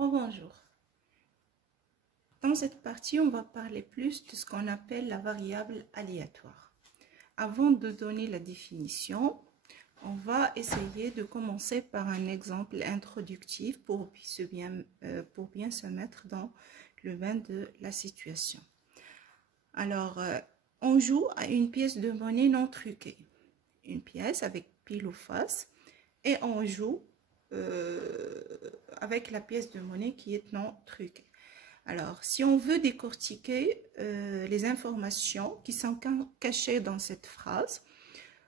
Rebonjour. Dans cette partie, on va parler plus de ce qu'on appelle la variable aléatoire. Avant de donner la définition, on va essayer de commencer par un exemple introductif pour bien se mettre dans le bain de la situation. Alors, on joue à une pièce de monnaie non truquée. Une pièce avec pile ou face et on joue avec la pièce de monnaie qui est non truquée. Alors, si on veut décortiquer les informations qui sont cachées dans cette phrase,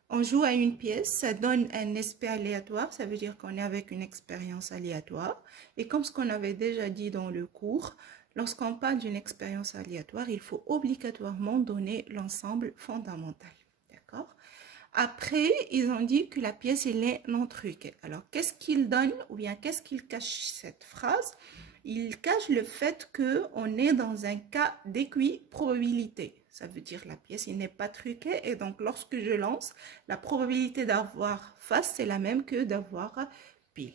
on joue à une pièce, ça donne un aspect aléatoire, ça veut dire qu'on est avec une expérience aléatoire. Et comme ce qu'on avait déjà dit dans le cours, lorsqu'on parle d'une expérience aléatoire, il faut obligatoirement donner l'ensemble fondamental. D'accord ? Après, ils ont dit que la pièce, elle est non truquée. Alors, qu'est-ce qu'ils donnent ou bien qu'est-ce qu'ils cachent cette phrase? Il cache le fait qu'on est dans un cas d'équiprobabilité. Ça veut dire la pièce n'est pas truquée et donc lorsque je lance, la probabilité d'avoir face, c'est la même que d'avoir pile.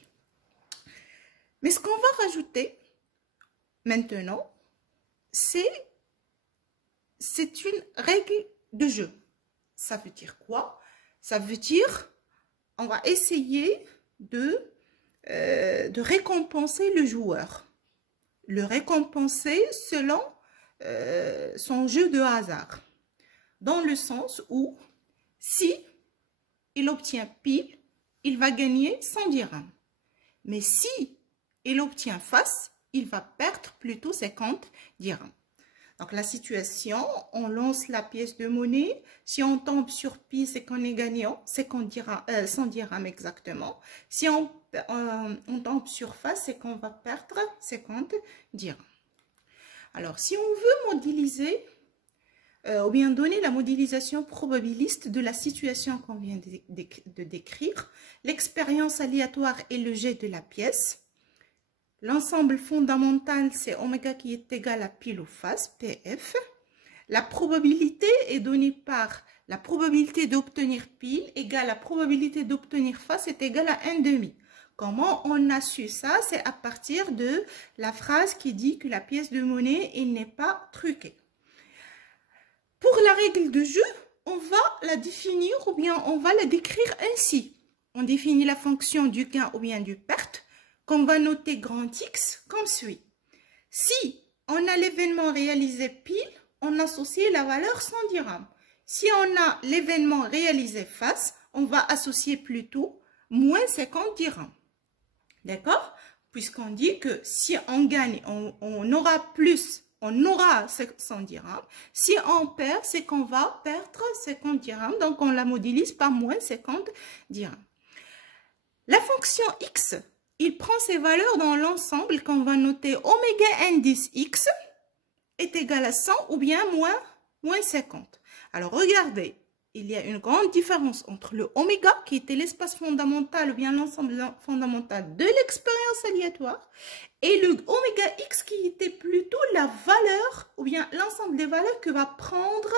Mais ce qu'on va rajouter maintenant, c'est une règle de jeu. Ça veut dire quoi? Ça veut dire on va essayer de récompenser le joueur. Le récompenser selon son jeu de hasard. Dans le sens où, si il obtient pile, il va gagner 100 dirhams. Mais si il obtient face, il va perdre plutôt 50 dirhams. Donc la situation, on lance la pièce de monnaie. Si on tombe sur pile, c'est qu'on est gagnant, 100 dirhams exactement. Si on tombe sur face, c'est qu'on va perdre 50 dirhams. Alors, si on veut modéliser ou bien donner la modélisation probabiliste de la situation qu'on vient de décrire, l'expérience aléatoire est le jet de la pièce. L'ensemble fondamental, c'est oméga qui est égal à pile ou face, PF. La probabilité est donnée par la probabilité d'obtenir pile égale la probabilité d'obtenir face est égale à 1/2. Comment on a su ça? C'est à partir de la phrase qui dit que la pièce de monnaie n'est pas truquée. Pour la règle de jeu, on va la définir ou bien on va la décrire ainsi. On définit la fonction du gain ou bien du perte qu'on va noter grand X comme suit. Si on a l'événement réalisé pile, on associe la valeur 100 dirhams. Si on a l'événement réalisé face, on va associer plutôt moins 50 dirhams. D'accord? Puisqu'on dit que si on gagne, on aura plus, on aura 100 dirhams. Si on perd, c'est qu'on va perdre 50 dirhams. Donc, on la modélise par moins 50 dirhams. La fonction x, il prend ses valeurs dans l'ensemble qu'on va noter oméga indice x est égal à 100 ou bien moins 50. Alors, regardez. Il y a une grande différence entre le oméga, qui était l'espace fondamental ou bien l'ensemble fondamental de l'expérience aléatoire, et le oméga x qui était plutôt la valeur ou bien l'ensemble des valeurs que va prendre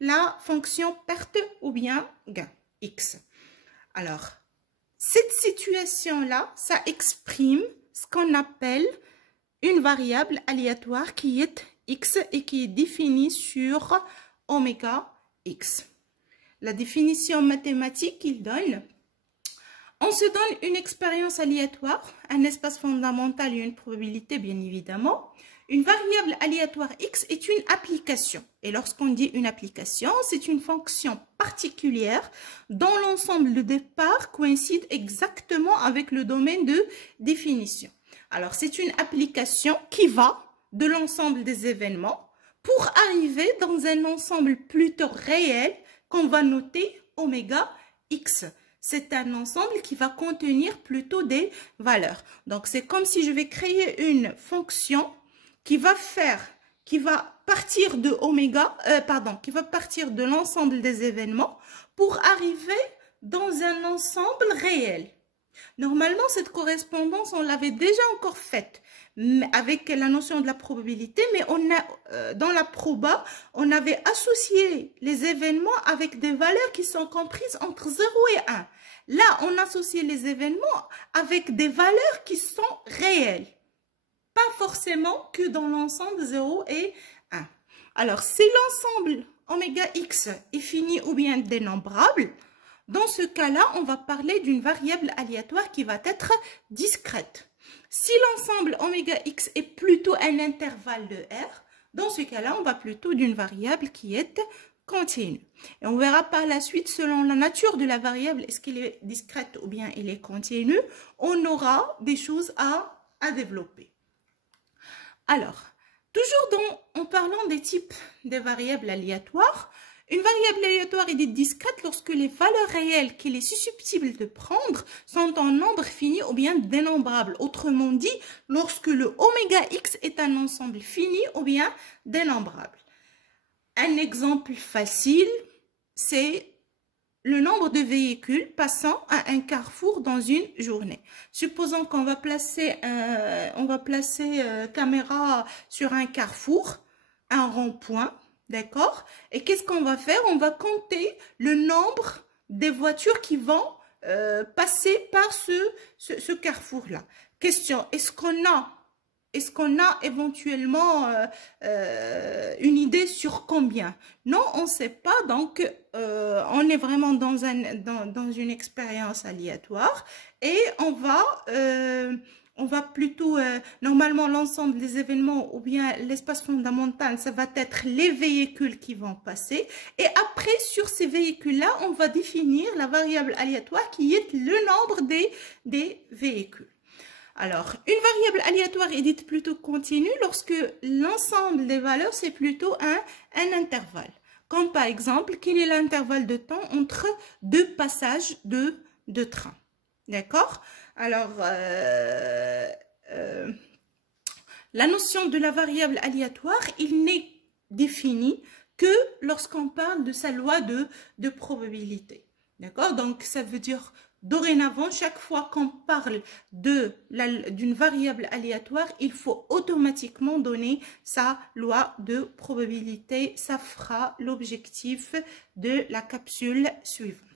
la fonction perte ou bien gain, x. Alors, cette situation-là, ça exprime ce qu'on appelle une variable aléatoire qui est x et qui est définie sur oméga x. La définition mathématique qu'il donne, on se donne une expérience aléatoire, un espace fondamental et une probabilité bien évidemment. Une variable aléatoire x est une application. Et lorsqu'on dit une application, c'est une fonction particulière dont l'ensemble de départ coïncide exactement avec le domaine de définition. Alors c'est une application qui va de l'ensemble des événements pour arriver dans un ensemble plutôt réel qu'on va noter oméga x. C'est un ensemble qui va contenir plutôt des valeurs. Donc, c'est comme si je vais créer une fonction qui va partir de qui va partir de l'ensemble des événements pour arriver dans un ensemble réel. Normalement, cette correspondance, on l'avait déjà encore faite avec la notion de la probabilité, mais dans la proba, on avait associé les événements avec des valeurs qui sont comprises entre 0 et 1. Là, on associe les événements avec des valeurs qui sont réelles. pas forcément que dans l'ensemble 0 et 1. Alors, si l'ensemble oméga x est fini ou bien dénombrable, dans ce cas-là, on va parler d'une variable aléatoire qui va être discrète. Si l'ensemble oméga x est plutôt un intervalle de R, dans ce cas-là, on va plutôt d'une variable qui est continue. Et on verra par la suite, selon la nature de la variable, est-ce qu'elle est discrète ou bien elle est continue, on aura des choses à développer. Alors, toujours en parlant des types de variables aléatoires, une variable aléatoire est discrète lorsque les valeurs réelles qu'elle est susceptible de prendre sont en nombre fini ou bien dénombrable. Autrement dit, lorsque le oméga x est un ensemble fini ou bien dénombrable. Un exemple facile, c'est le nombre de véhicules passant à un carrefour dans une journée. Supposons qu'on va placer caméra sur un carrefour, un rond-point, d'accord? Et qu'est-ce qu'on va faire? On va compter le nombre des voitures qui vont passer par ce carrefour-là. Question, est-ce qu'on a éventuellement une idée sur combien? Non, on ne sait pas, donc on est vraiment dans une expérience aléatoire et on va plutôt, normalement l'ensemble des événements ou bien l'espace fondamental, ça va être les véhicules qui vont passer. Et après, sur ces véhicules-là, on va définir la variable aléatoire qui est le nombre des véhicules. Alors, une variable aléatoire est dite plutôt continue lorsque l'ensemble des valeurs, c'est plutôt un intervalle. Comme par exemple, quel est l'intervalle de temps entre deux passages de train? D'accord? Alors, la notion de la variable aléatoire, il n'est définie que lorsqu'on parle de sa loi de probabilité. D'accord? Donc, ça veut dire dorénavant, chaque fois qu'on parle d'une variable aléatoire, il faut automatiquement donner sa loi de probabilité. Ça fera l'objectif de la capsule suivante.